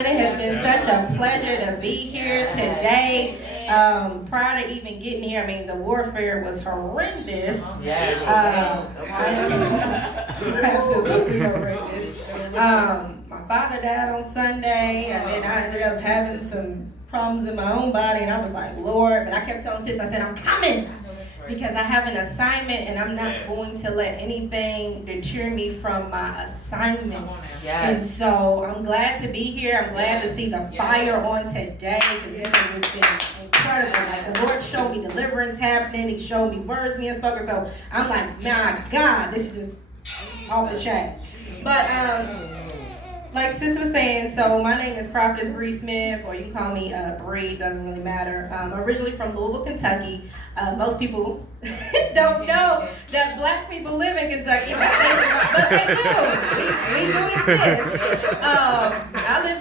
It has been such a pleasure to be here today. Prior to even getting here, I mean, the warfare was horrendous. Yes. Absolutely horrendous. My father died on Sunday, and then I ended up having some problems in my own body, and I was like, Lord, but I kept telling sis, I said, I'm coming. Because I have an assignment and I'm not going to let anything deter me from my assignment. And so I'm glad to be here. I'm glad to see the fire on today. Because this has been incredible. Like the Lord showed me deliverance happening. He showed me words being spoken. So I'm like, my God, this is just off the chain. But like sis was saying, so my name is Prophetess Bre Smith, or you can call me Bre, doesn't really matter. I'm originally from Louisville, Kentucky. Most people don't know that black people live in Kentucky, but they do. We do exist.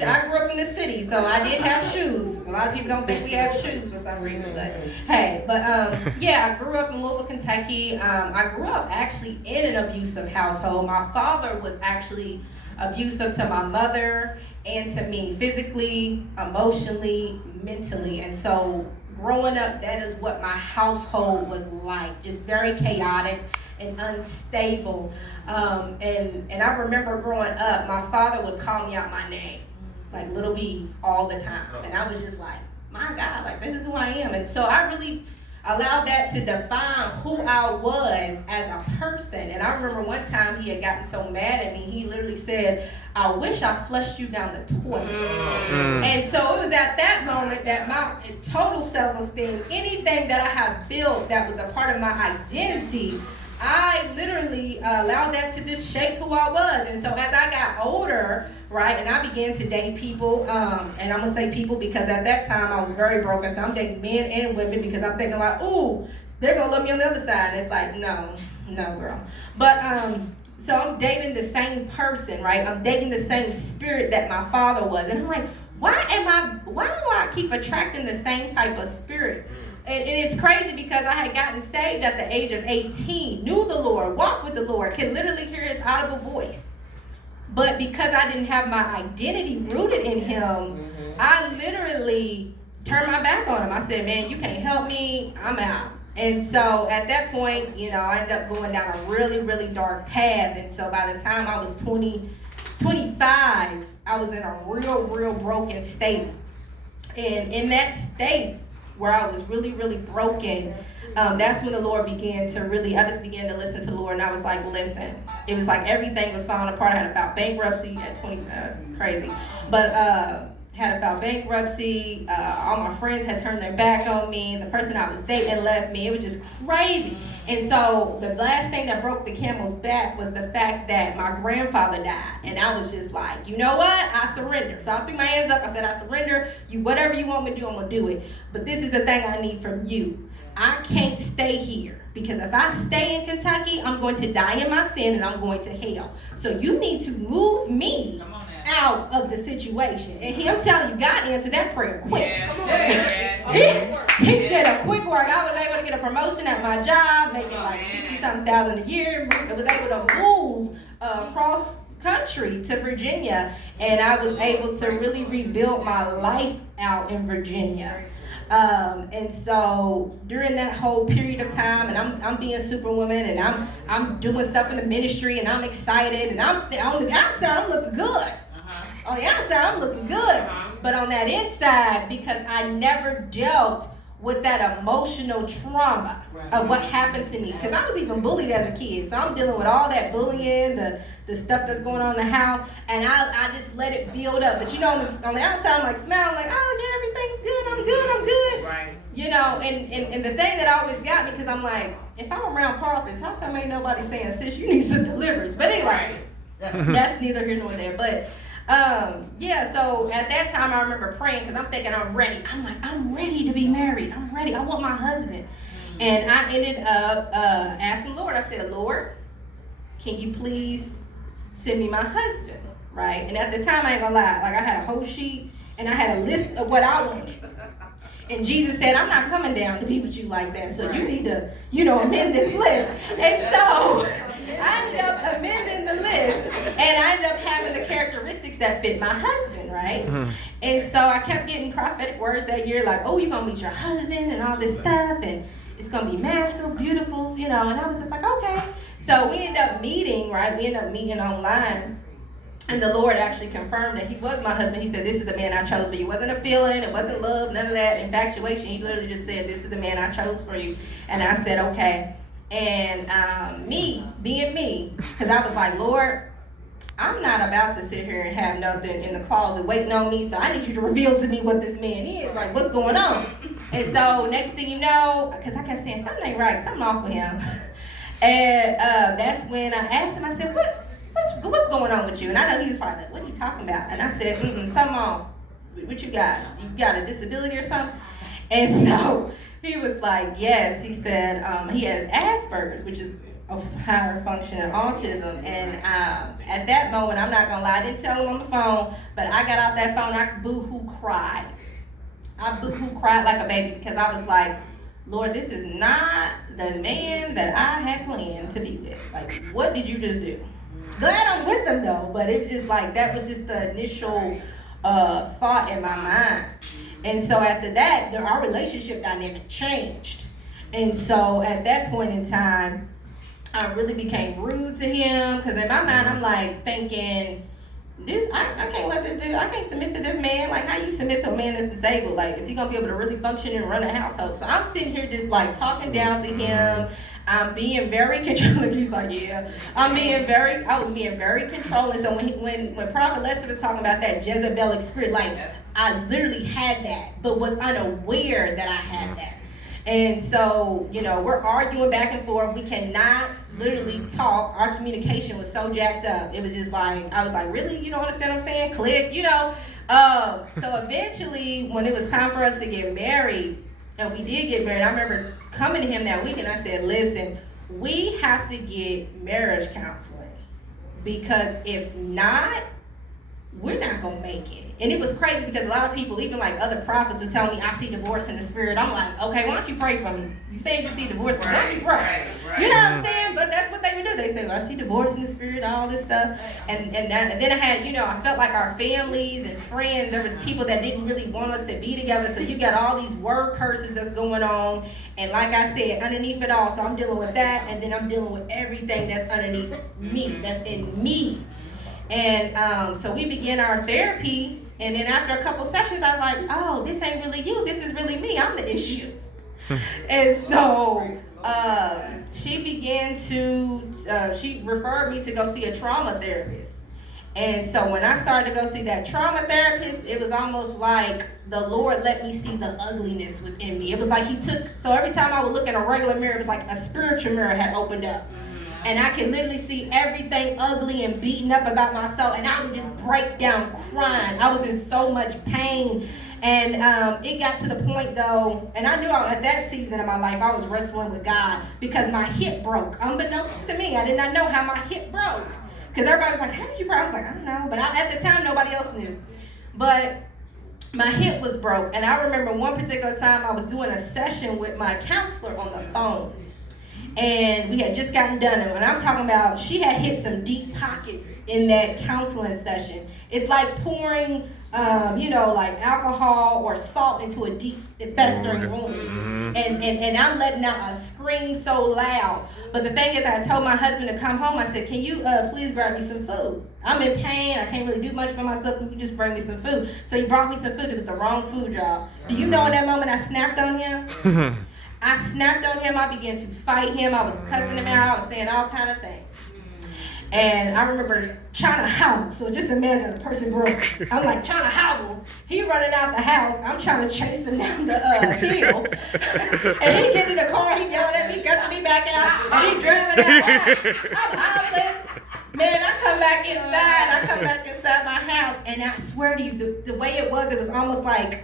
I grew up in the city, so I did have shoes. A lot of people don't think we have shoes for some reason, but hey, I grew up in Louisville, Kentucky. I grew up actually in an abusive household. My father was actually abusive to my mother and to me, physically, emotionally, mentally. And so growing up, that is what my household was like, just very chaotic and unstable. And I remember growing up, my father would call me out my name, like Little B's, all the time. And I was just like, my God, like this is who I am. And so I really allowed that to define who I was as a person. And I remember one time he had gotten so mad at me, he literally said, I wish I flushed you down the toilet. And so it was at that moment that my total self-esteem, anything that I had built that was a part of my identity, I literally allowed that to just shape who I was. And so as I got older, right, and I began to date people, and I'm going to say people because at that time I was very broken, so I'm dating men and women because I'm thinking like, ooh, they're going to love me on the other side. And it's like, no, girl. But so I'm dating the same person, right? I'm dating the same spirit that my father was. And I'm like, why do I keep attracting the same type of spirit? And it's crazy because I had gotten saved at the age of 18, knew the Lord, walked with the Lord, can literally hear his audible voice. But because I didn't have my identity rooted in him, I literally turned my back on him. I said, man, you can't help me, I'm out. And so at that point, I ended up going down a really, really dark path. And so by the time I was 25, I was in a real, real broken state. And in that state, where I was really, really broken, that's when the Lord began to I just began to listen to the Lord, and I was like, listen, it was like everything was falling apart. I had to file bankruptcy at 25, crazy, but had to file bankruptcy. All my friends had turned their back on me. The person I was dating left me. It was just crazy. And so the last thing that broke the camel's back was the fact that my grandfather died. And I was just like, you know what? I surrender. So I threw my hands up. I said, I surrender. You, whatever you want me to do, I'm going to do it. But this is the thing I need from you. I can't stay here. Because if I stay in Kentucky, I'm going to die in my sin and I'm going to hell. So you need to move me out of the situation. And I'm telling you, God answered that prayer quick. He did a quick work. I was able to get a promotion at my job, making like 60-something thousand a year. I was able to move across country to Virginia, and I was able to really rebuild my life out in Virginia. And so during that whole period of time, and I'm being superwoman, and I'm doing stuff in the ministry, and I'm excited, and on the outside I'm looking good. On the outside I'm looking good, but on that inside, because I never dealt with that emotional trauma of what happened to me, because I was even bullied as a kid, so I'm dealing with all that bullying, the stuff that's going on in the house, and I just let it build up. But on the outside I'm like smiling, like, oh yeah, everything's good, I'm good. Right. And the thing that always got me, because I'm like, if I'm around prophets, how come ain't nobody saying, sis, you need some deliverance? But anyway, that's neither here nor there. But so at that time I remember praying, because I'm thinking I'm ready. I'm like, I'm ready to be married. I'm ready. I want my husband. And I ended up asking the Lord. I said, Lord, can you please send me my husband? Right? And at the time, I ain't gonna lie, like I had a whole sheet and I had a list of what I wanted. And Jesus said, I'm not coming down to be with you like that. So you need to, amend this list. And so I ended up amending the list, and I ended up having the characteristics that fit my husband, right? And so I kept getting prophetic words that year, like, oh, you're going to meet your husband and all this stuff, and it's going to be magical, beautiful, and I was just like, okay. So we ended up meeting, right? We ended up meeting online, and the Lord actually confirmed that he was my husband. He said, this is the man I chose for you. It wasn't a feeling, it wasn't love, none of that infatuation. He literally just said, this is the man I chose for you. And I said, okay. And me, being me, because I was like, Lord, I'm not about to sit here and have nothing in the closet waiting on me, so I need you to reveal to me what this man is, like what's going on. And so next thing you know, because I kept saying something ain't right, something off with him. And that's when I asked him, I said, what's going on with you? And I know he was probably like, what are you talking about? And I said, something off. What you got? You got a disability or something? And so he was like, yes. He said he has Asperger's, which is a higher function of autism. And at that moment, I'm not gonna lie, I didn't tell him on the phone, but I got out that phone, I boo-hoo cried. I boo-hoo cried like a baby, because I was like, Lord, this is not the man that I had planned to be with. Like, what did you just do? Glad I'm with them though, but it was just like, that was just the initial thought in my mind. And so after that, our relationship dynamic changed. And so at that point in time, I really became rude to him, because in my mind I'm like thinking, I can't let this dude, I can't submit to this man. Like, how you submit to a man that's disabled? Like, is he gonna be able to really function and run a household? So I'm sitting here just like talking down to him. I'm being very controlling. He's like, yeah. I was being very controlling. So when Prophet Lester was talking about that Jezebelic spirit, like I literally had that, but was unaware that I had that. And so, we're arguing back and forth. We cannot literally talk. Our communication was so jacked up. It was just like, I was like, really? You don't understand what I'm saying? Click, So eventually, when it was time for us to get married, and we did get married, I remember coming to him that week and I said, listen, we have to get marriage counseling, because if not, we're not going to make it. And it was crazy, because a lot of people, even like other prophets, was telling me, I see divorce in the spirit. I'm like, okay, why don't you pray for me? You say you see divorce, why don't you pray? Right. You know what I'm saying? But that's what they would do. They say, well, I see divorce in the spirit, all this stuff. And then I had, I felt like our families and friends, there was people that didn't really want us to be together. So you got all these word curses that's going on. And like I said, underneath it all, so I'm dealing with that, and then I'm dealing with everything that's underneath me, that's in me. And so we began our therapy, and then after a couple sessions, I was like, oh, this ain't really you, this is really me, I'm the issue. And so she referred me to go see a trauma therapist. And so when I started to go see that trauma therapist, it was almost like the Lord let me see the ugliness within me. It was like so every time I would look in a regular mirror, it was like a spiritual mirror had opened up. And I could literally see everything ugly and beaten up about myself, and I would just break down crying. I was in so much pain. And it got to the point though, and I knew at that season of my life I was wrestling with God, because my hip broke. Unbeknownst to me, I did not know how my hip broke. Because everybody was like, how did you break? I was like, I don't know. But at the time, nobody else knew. But my hip was broke. And I remember one particular time I was doing a session with my counselor on the phone. And we had just gotten done. And when I'm talking about, she had hit some deep pockets in that counseling session. It's like pouring, like alcohol or salt into a deep festering wound. And I'm letting out a scream so loud. But the thing is, I told my husband to come home. I said, can you please grab me some food? I'm in pain. I can't really do much for myself. Can you just bring me some food? So he brought me some food. It was the wrong food, y'all. Do you know in that moment I snapped on him? I snapped on him. I began to fight him. I was cussing him out. I was saying all kind of things. And I remember trying to howl. So just imagine a person broke. I'm like trying to howl. He running out the house. I'm trying to chase him down the hill. And he get in the car. He yelling at me, cussing me back out. And he driving that car. I'm howling. Man, I come back inside my house. And I swear to you, the way it was almost like,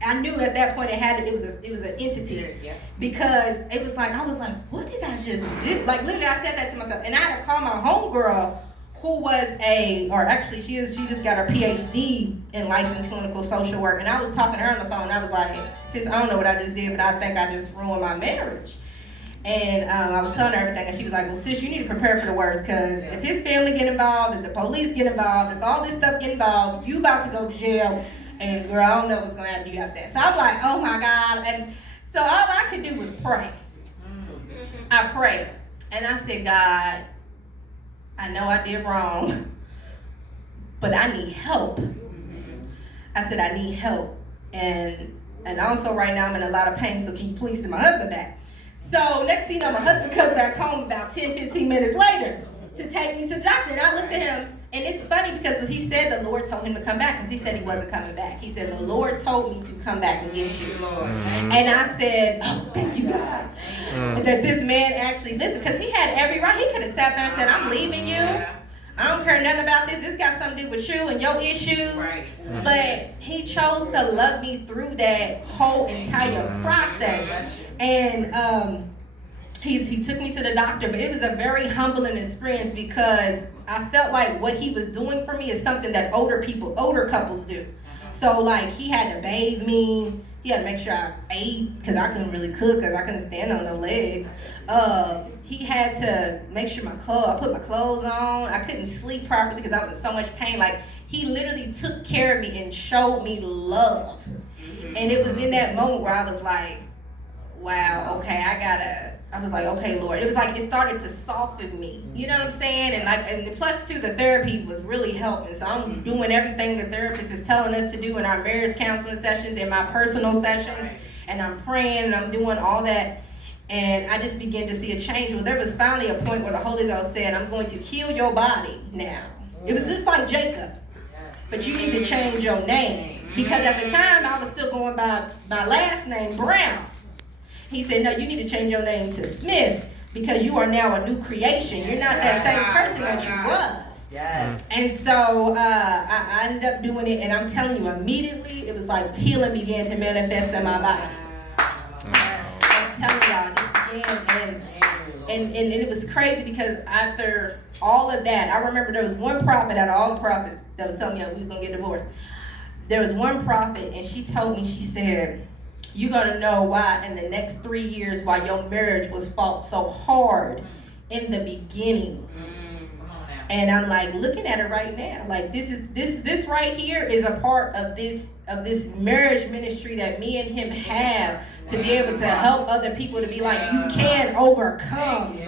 I knew at that point it was an entity, because it was like, I was like, what did I just do? Like literally I said that to myself, and I had to call my homegirl, who was she just got her PhD in licensed clinical social work, and I was talking to her on the phone, and I was like, sis, I don't know what I just did, but I think I just ruined my marriage. And I was telling her everything, and she was like, well, sis, you need to prepare for the worst, because if his family get involved, if the police get involved, if all this stuff get involved, you about to go to jail, and girl, I don't know what's going to happen to you after that. So I'm like, oh my God. And so all I could do was pray. I prayed, and I said, God, I know I did wrong, but I need help. I said, I need help. And also right now I'm in a lot of pain, so keep please send my husband back. So next thing you know, my husband comes back home about 10, 15 minutes later to take me to the doctor. And I looked at him, and it's funny because he said the Lord told him to come back, because he said he wasn't coming back. He said, the Lord told me to come back and get you. And I said, oh, thank you, God. That this man actually listened, because he had every right. He could have sat there and said, I'm leaving you. I don't care nothing about this. This got something to do with you and your issues. Right. But he chose to love me through that whole entire process. And he took me to the doctor, but it was a very humbling experience, because I felt like what he was doing for me is something that older couples do. So like he had to bathe me. He had to make sure I ate, because I couldn't really cook, because I couldn't stand on no legs. He had to make sure I put my clothes on. I couldn't sleep properly because I was in so much pain. Like, he literally took care of me and showed me love. And it was in that moment where I was like, wow, okay, I was like, okay, Lord. It was like it started to soften me. You know what I'm saying? And plus too, the therapy was really helping. So I'm doing everything the therapist is telling us to do in our marriage counseling sessions, in my personal sessions. And I'm praying and I'm doing all that. And I just began to see a change. Well, there was finally a point where the Holy Ghost said, I'm going to heal your body now. It was just like Jacob. But you need to change your name. Because at the time, I was still going by my last name, Brown. He said, no, you need to change your name to Smith, because you are now a new creation. You're not that same person that you was. Yes. And so I ended up doing it, and I'm telling you, immediately, it was like healing began to manifest in my body. Telling y'all, just began, and it was crazy, because after all of that, I remember there was one prophet out of all the prophets that was telling me we was gonna get divorced. There was one prophet, and she told me, she said, you're gonna know why in the next 3 years why your marriage was fought so hard in the beginning. And I'm like looking at it right now, like this right here is a part of this marriage ministry that me and him have, to be able to help other people to be like, you can overcome.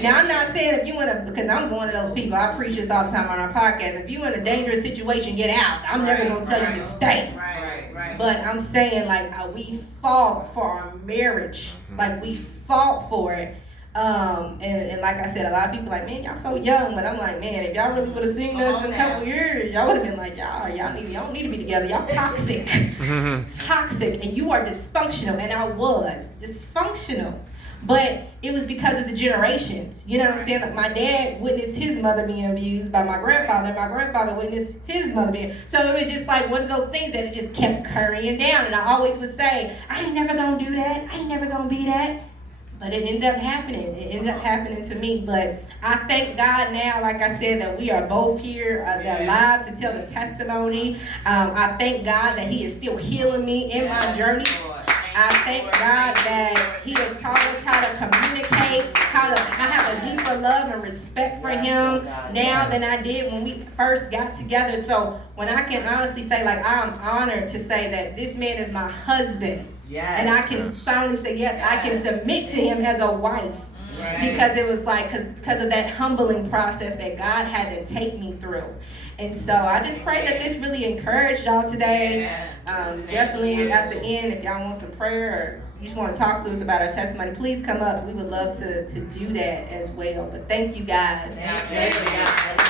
Now, I'm not saying if you because I'm one of those people, I preach this all the time on our podcast, if you're in a dangerous situation, get out. I'm never going to tell you to stay. But I'm saying, like, we fought for our marriage. Like, we fought for it. And like I said, a lot of people are like, man, y'all so young. But I'm like, man, if y'all really would have seen us in a couple years, y'all would have been like, y'all don't need to be together. Y'all toxic. Toxic. And you are dysfunctional. And I was dysfunctional. But it was because of the generations. You know what I'm saying? Like, my dad witnessed his mother being abused by my grandfather. My grandfather witnessed his mother being. So it was just like one of those things that it just kept carrying down. And I always would say, I ain't never going to do that. I ain't never going to be that. But it ended up happening. It ended up happening to me. But I thank God now, like I said, that we are both here alive to tell the testimony. I thank God that He is still healing me in my journey. I thank God that He has taught us how to communicate, I have a deeper love and respect for Him now than I did when we first got together. So when I can honestly say, like, I'm honored to say that this man is my husband. Yes. And I can finally say, yes, I can submit to him as a wife. Right. Because it was like, because of that humbling process that God had to take me through. And so I just pray that this really encouraged y'all today. Yes. Definitely at the end, if y'all want some prayer or you just want to talk to us about our testimony, please come up. We would love to do that as well. But thank you guys. Thank you.